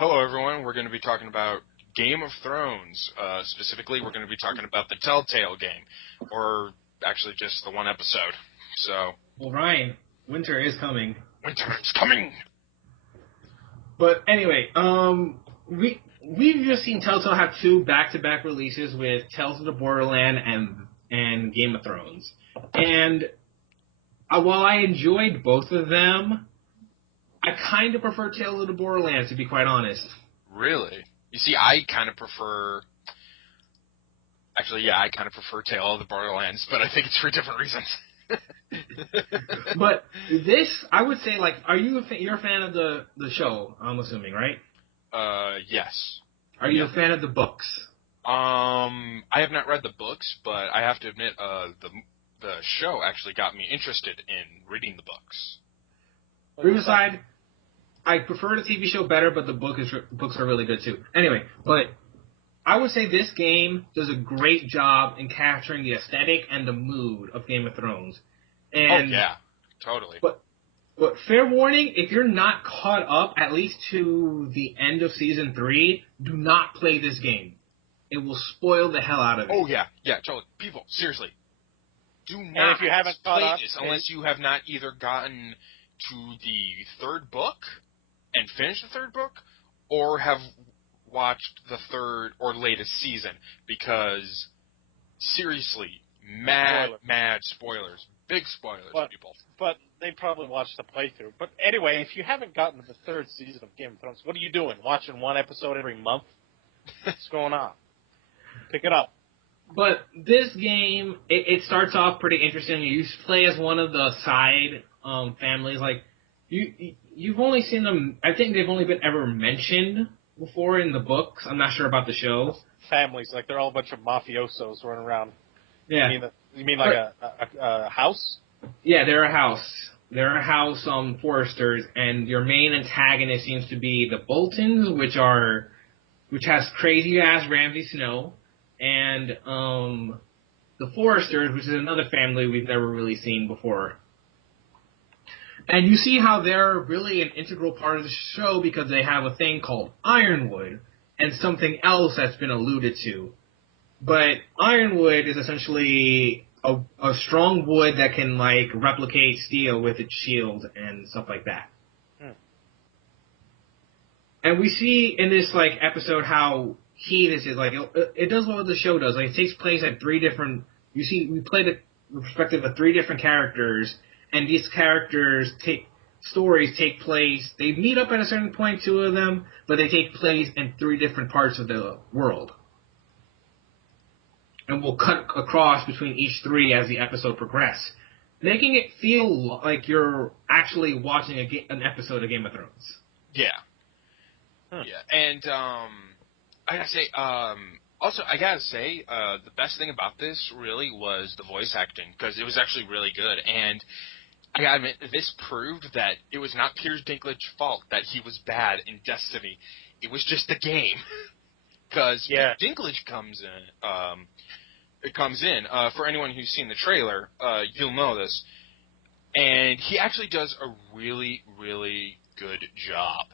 Hello, everyone. We're going to be talking about Game of Thrones. Specifically, we're going to be talking about the Telltale game, or actually just the one episode. So, well, Ryan, winter is coming. Winter is coming. But anyway, we've just seen Telltale have two back-to-back releases with Tales of the Borderland and Game of Thrones, and while I enjoyed both of them, I kind of prefer Tales of the Borderlands, to be quite honest. Really? You see, I kind of prefer... Actually, yeah, I kind of prefer Tales of the Borderlands, but I think it's for different reasons. But this, I would say, like, you're a fan of the show, I'm assuming, right? Yes. Are you a fan of the books? I have not read the books, but I have to admit, the show actually got me interested in reading the books. Riverside, I prefer the TV show better, but the books are really good too. Anyway, but I would say this game does a great job in capturing the aesthetic and the mood of Game of Thrones. And, yeah, totally. But fair warning, if you're not caught up at least to the end of Season 3, do not play this game. It will spoil the hell out of it. Oh, yeah, totally. People, seriously, do not and if you haven't play this unless you have not either gotten to the third book and finished the third book, or have watched the third or latest season, because, seriously, mad spoilers. Big spoilers, people. But they probably watched the playthrough. But anyway, if you haven't gotten to the third season of Game of Thrones, what are you doing? Watching one episode every month? What's going on? Pick it up. But this game, it starts off pretty interesting. You play as one of the side families. Like, you've only seen them, I think they've only been ever mentioned before in the books. I'm not sure about the show. Families, like they're all a bunch of mafiosos running around. Yeah. You mean like a house? Yeah, they're a house. They're a house foresters, and your main antagonist seems to be the Boltons, which has crazy ass Ramsay Snow, and the Foresters, which is another family we've never really seen before. And you see how they're really an integral part of the show because they have a thing called Ironwood and something else that's been alluded to. But Ironwood is essentially a strong wood that can, like, replicate steel with its shield and stuff like that. And we see in this, like, episode how key this is. Like, it does what the show does. Like, it takes place at three different... we play the perspective of three different characters, and these characters' stories take place... They meet up at a certain point, two of them, but they take place in three different parts of the world. And we'll cut across between each three as the episode progresses, making it feel like you're actually watching an episode of Game of Thrones. Yeah. Yeah, and I gotta say, the best thing about this really was the voice acting, because it was actually really good, and I gotta admit, this proved that it was not Peter Dinklage's fault that he was bad in Destiny. It was just the game. Because Dinklage comes in, for anyone who's seen the trailer, you'll know this, and he actually does a really, really good job.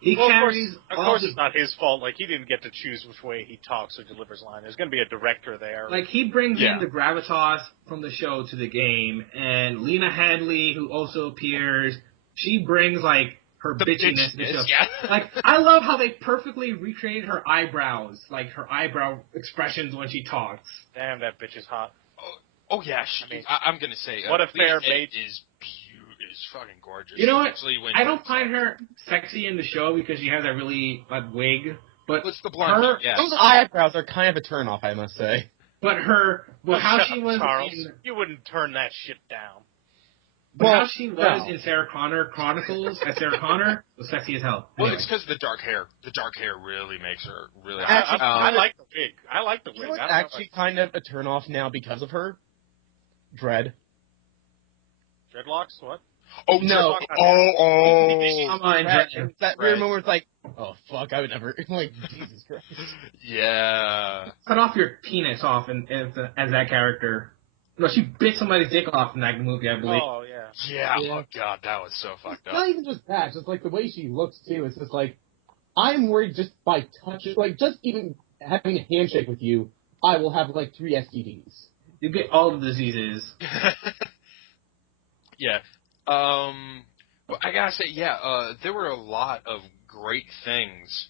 He carries... Of course it's not his fault. Like, he didn't get to choose which way he talks or delivers line. There's going to be a director there. Like, he brings in the gravitas from the show to the game, and Lena Headey, who also appears, she brings, like, her bitchiness to the show. Yeah. Like, I love how they perfectly recreated her eyebrows, like, her eyebrow expressions when she talks. Damn, that bitch is hot. Oh yeah, I'm going to say... what a fair mate. Is fucking gorgeous. You know what? I don't find her sexy in the show because she has that really wig, but it's the blonde. Those eyebrows are kind of a turnoff, I must say. But how she was Charles, you wouldn't turn that shit down. But how she was in Sarah Connor Chronicles as Sarah Connor was sexy as hell. Well, it's because of the dark hair. The dark hair really makes her really hot. I like the wig. You know, it's actually kind of a turnoff now because of her. Dreadlocks? What? Oh, no. That weird moment where it's like, oh, fuck, I would never, like, Jesus Christ. Yeah. Cut off your penis off as that character. No, she bit somebody's dick off in that movie, I believe. Oh, yeah. Yeah, oh, God, that was so fucked up. Not even just that, just, like, the way she looks, too. It's just like, I'm worried just by touching, like, just even having a handshake with you, I will have, like, 3 STDs. You get all the diseases. Yeah. Well, I gotta say, there were a lot of great things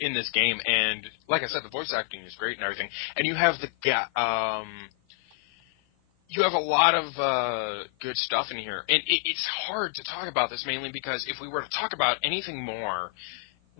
in this game, and like I said, the voice acting is great and everything. And you have you have a lot of good stuff in here, and it's hard to talk about this mainly because if we were to talk about anything more,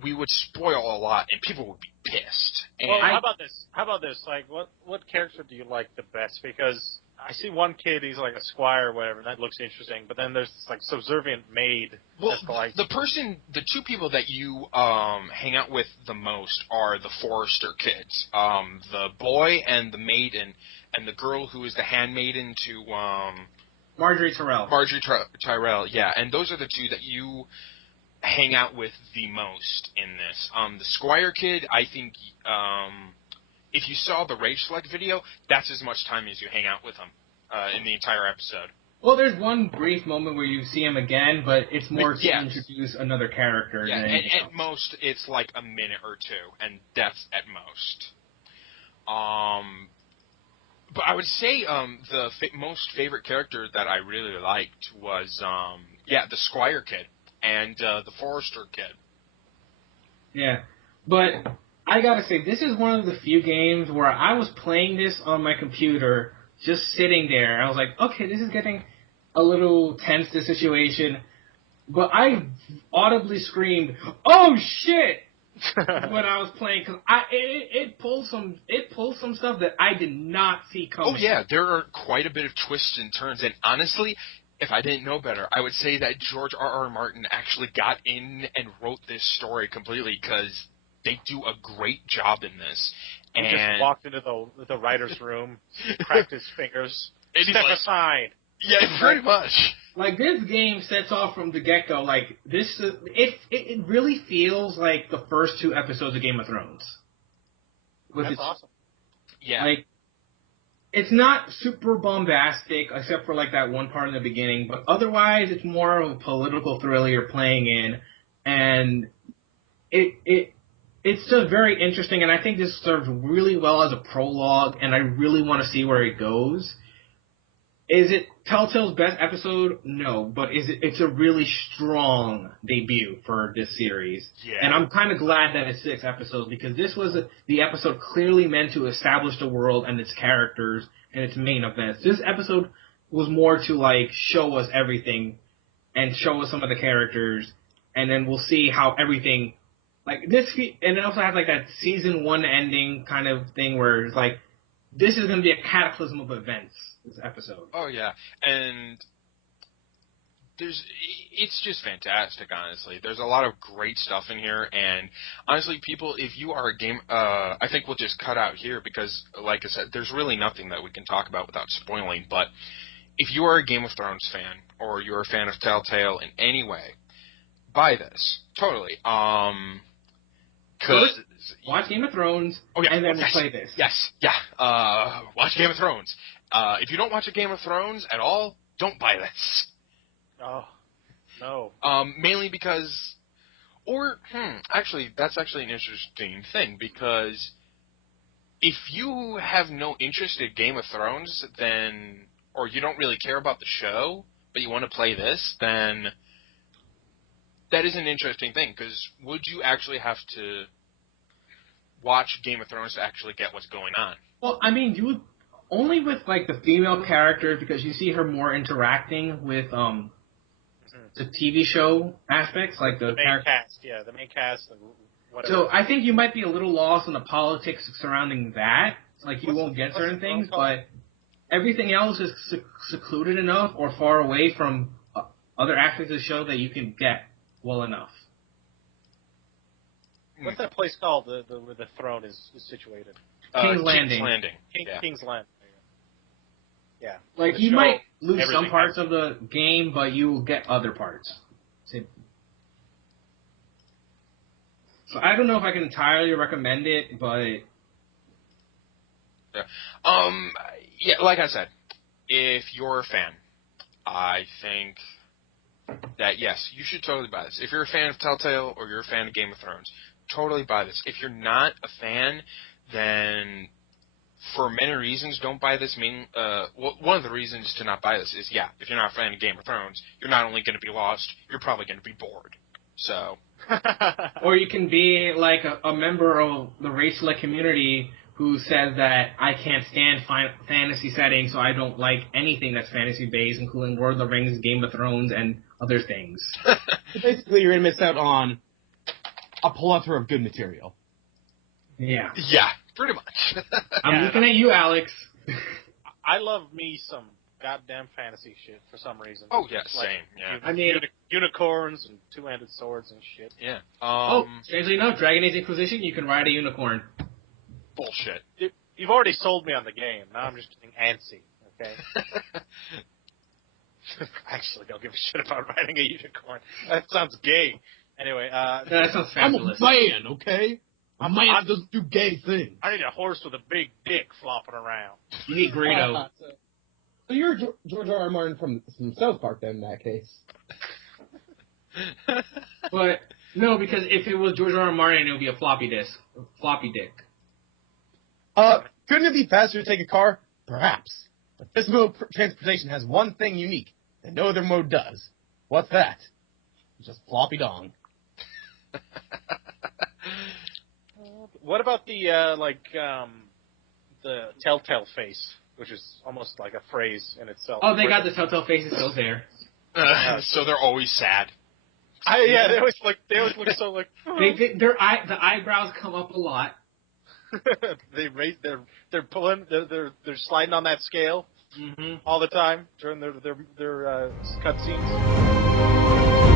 we would spoil a lot, and people would be pissed. And Well, how about this? Like, what character do you like the best? Because I see one kid, he's like a squire or whatever, and that looks interesting. But then there's this, like, subservient maid. Well, that's like, the two people that you hang out with the most are the Forrester kids, the boy and the maiden, and the girl who is the handmaiden to Marjorie Tyrell. Tyrell, yeah, and those are the two that you hang out with the most in this. The Squire kid, I think, if you saw the Rage Select video, that's as much time as you hang out with him in the entire episode. Well, there's one brief moment where you see him again, but it's more to Yes. introduce another character. Yeah, than and anything at else. most, it's like a minute or two, and that's at most. But I would say the most favorite character that I really liked was, the Squire kid and the Forrester kid. Yeah, but I gotta say, this is one of the few games where I was playing this on my computer, just sitting there. I was like, okay, this is getting a little tense, this situation. But I audibly screamed, "Oh shit!" when I was playing, because it pulls some stuff that I did not see coming. Oh yeah, there are quite a bit of twists and turns, and honestly, if I didn't know better, I would say that George R.R. Martin actually got in and wrote this story completely, because they do a great job in this. he just walked into the writer's room, cracked his fingers, step aside. Yeah, pretty much. Like, this game sets off from the get-go, like, this, it really feels like the first 2 episodes of Game of Thrones. That's awesome. Yeah. Like, it's not super bombastic, except for, like, that one part in the beginning, but otherwise it's more of a political thriller you're playing in, and it's just very interesting, and I think this serves really well as a prologue, and I really want to see where it goes. Is it Telltale's best episode? No, but it's a really strong debut for this series. Yeah. And I'm kind of glad that it's 6 episodes, because this was the episode clearly meant to establish the world and its characters and its main events. This episode was more to, like, show us everything and show us some of the characters, and then we'll see how everything, like, this, and it also has, like, that season 1 ending kind of thing where it's like, this is going to be a cataclysm of events, this episode. Oh, yeah. And it's just fantastic, honestly. There's a lot of great stuff in here, and honestly, people, if you are a game, I think we'll just cut out here because, like I said, there's really nothing that we can talk about without spoiling, but if you are a Game of Thrones fan, or you're a fan of Telltale in any way, buy this. Totally. First, watch Game of Thrones, and then we'll play this. Yes, yeah. Watch Game of Thrones. If you don't watch a Game of Thrones at all, don't buy this. Oh, no. Mainly because, actually, that's actually an interesting thing, because if you have no interest in Game of Thrones, then, or you don't really care about the show, but you want to play this, then that is an interesting thing, because would you actually have to watch Game of Thrones to actually get what's going on? Well, I mean, you would only with, like, the female characters, because you see her more interacting with the TV show aspects, like the main cast, yeah, the main cast and whatever. So I think you might be a little lost in the politics surrounding that. Like, you won't get certain things, but everything else is secluded enough or far away from other aspects of the show that you can get well enough. What's that place called where the throne is situated? King's Landing. King's Landing. King's Landing. Yeah. Like, you might lose some parts of the game, but you will get other parts. So I don't know if I can entirely recommend it, but... Yeah, like I said, if you're a fan, I think that yes, you should totally buy this. If you're a fan of Telltale or you're a fan of Game of Thrones, totally buy this. If you're not a fan, then for many reasons, don't buy this. One of the reasons to not buy this is, if you're not a fan of Game of Thrones, you're not only going to be lost, you're probably going to be bored. So, or you can be like a member of the race-select community who says that I can't stand fantasy settings, so I don't like anything that's fantasy-based, including Lord of the Rings, Game of Thrones, and other things. So basically, you're going to miss out on a plethora of good material. Yeah. Yeah, pretty much. I'm looking at you, Alex. I love me some goddamn fantasy shit for some reason. Oh, yeah, same, yeah. I mean, unicorns and two-handed swords and shit. Yeah. Strangely enough, Dragon Age Inquisition, you can ride a unicorn. Bullshit. You've already sold me on the game. Now I'm just getting antsy, okay? Actually, don't give a shit about riding a unicorn. That sounds gay. Anyway, that sounds I'm fabulous. a man, okay? A man doesn't do gay things. I need a horse with a big dick flopping around. You need Greedo. So you're George R. R. Martin from South Park, then, in that case. But, no, because if it was George R. R. Martin, it would be a floppy dick. Couldn't it be faster to take a car? Perhaps. But this mode of transportation has one thing unique that no other mode does. What's that? Just floppy dong. What about the Telltale face, which is almost like a phrase in itself? Oh, they got the Telltale faces still there. So they're always sad. They always look so like. The eyebrows come up a lot. They're pulling, they're sliding on that scale all the time during their cutscenes.